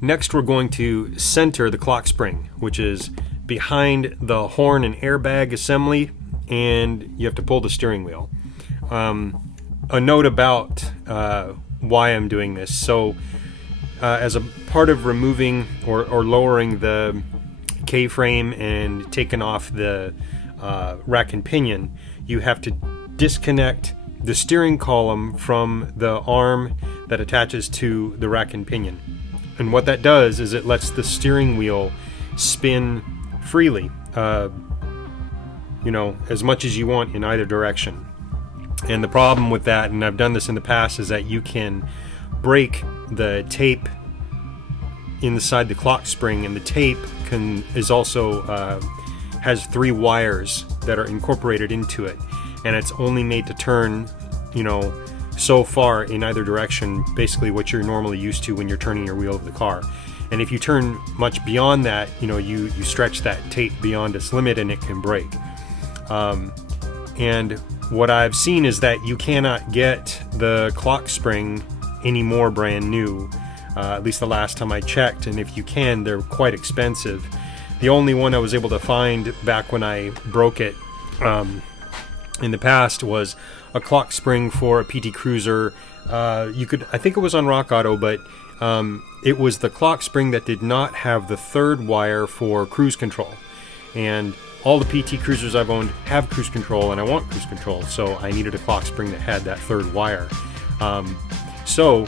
Next, we're going to center the clock spring, which is behind the horn and airbag assembly, and you have to pull the steering wheel. A note about why I'm doing this. So as a part of removing or lowering the K-frame and taking off the rack and pinion, you have to disconnect the steering column from the arm that attaches to the rack and pinion. And what that does is it lets the steering wheel spin freely, as much as you want in either direction. And the problem with that, and I've done this in the past, is that you can break the tape inside the clock spring, and the tape is also has 3 wires that are incorporated into it, and it's only made to turn so far in either direction, basically what you're normally used to when you're turning your wheel of the car. And if you turn much beyond that, you stretch that tape beyond its limit and it can break. And what I've seen is that you cannot get the clock spring anymore brand new, at least the last time I checked, and if you can, they're quite expensive. The only one I was able to find back when I broke it in the past was a clock spring for a PT Cruiser. I think it was on Rock Auto, but it was the clock spring that did not have the 3rd wire for cruise control. And all the PT Cruisers I've owned have cruise control, and I want cruise control, so I needed a clock spring that had that 3rd wire. So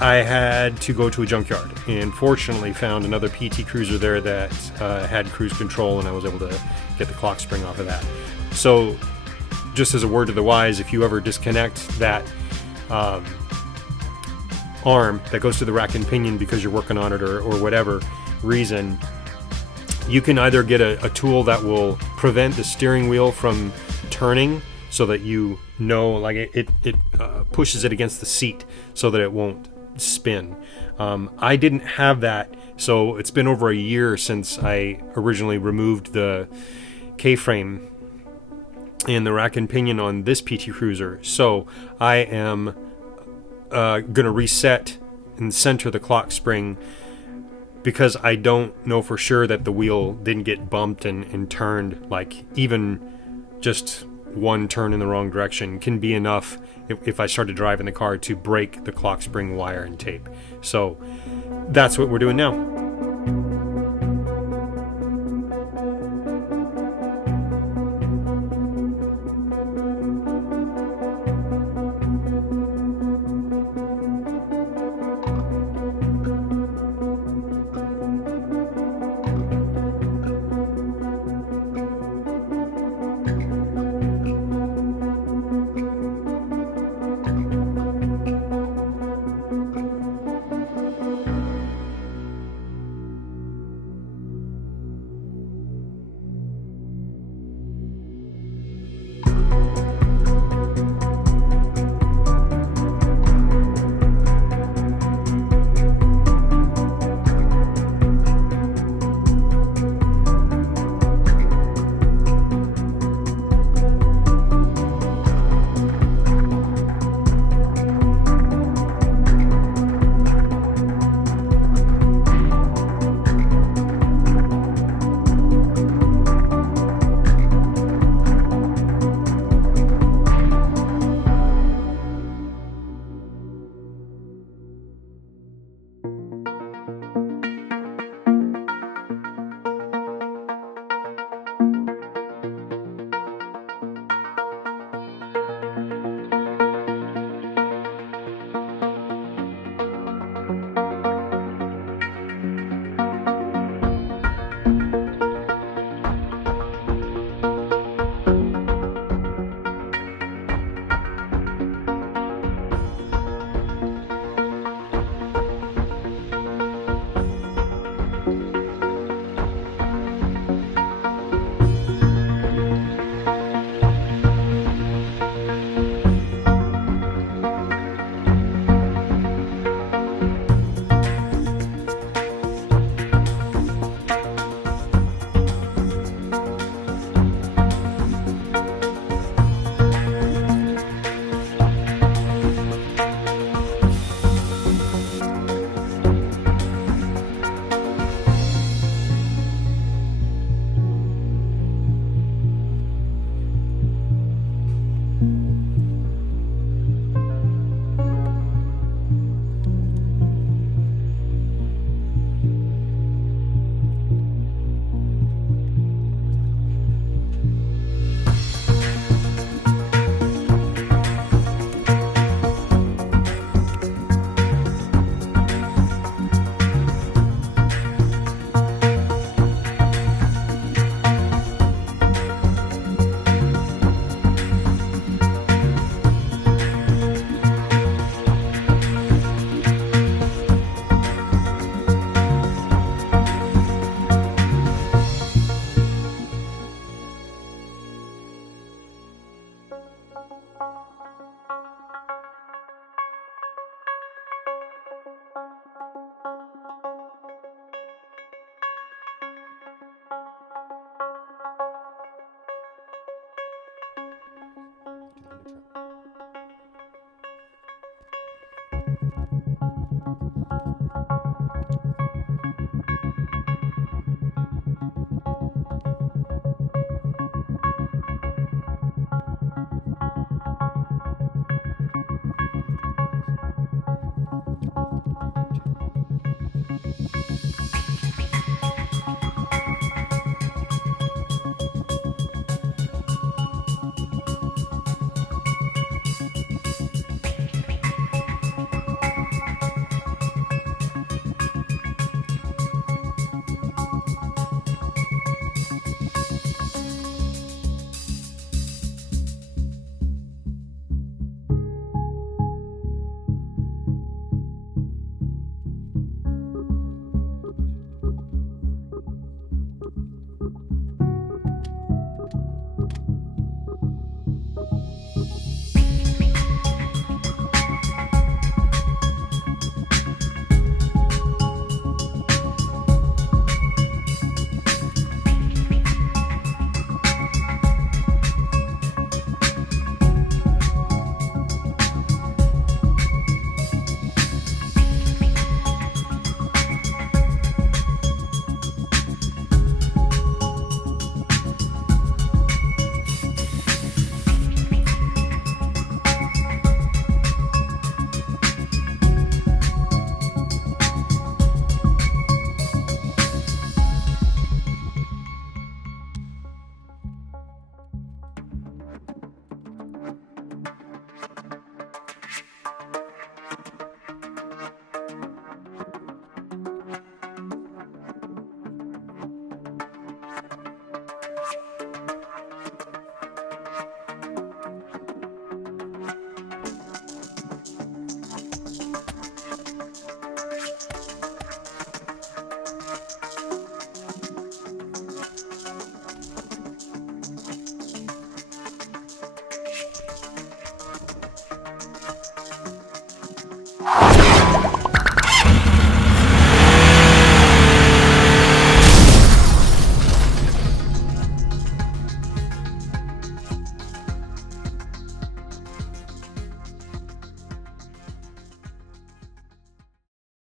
I had to go to a junkyard, and fortunately found another PT Cruiser there that had cruise control, and I was able to get the clock spring off of that. So just as a word to the wise, if you ever disconnect that arm that goes to the rack and pinion because you're working on it or whatever reason, you can either get a tool that will prevent the steering wheel from turning, so that it pushes it against the seat so that it won't spin. I didn't have that, so it's been over a year since I originally removed the K-frame and the rack and pinion on this PT Cruiser. So I am going to reset and center the clock spring, because I don't know for sure that the wheel didn't get bumped and turned. Like, even just one turn in the wrong direction can be enough if I started driving the car to break the clock spring wire and tape. So that's what we're doing now.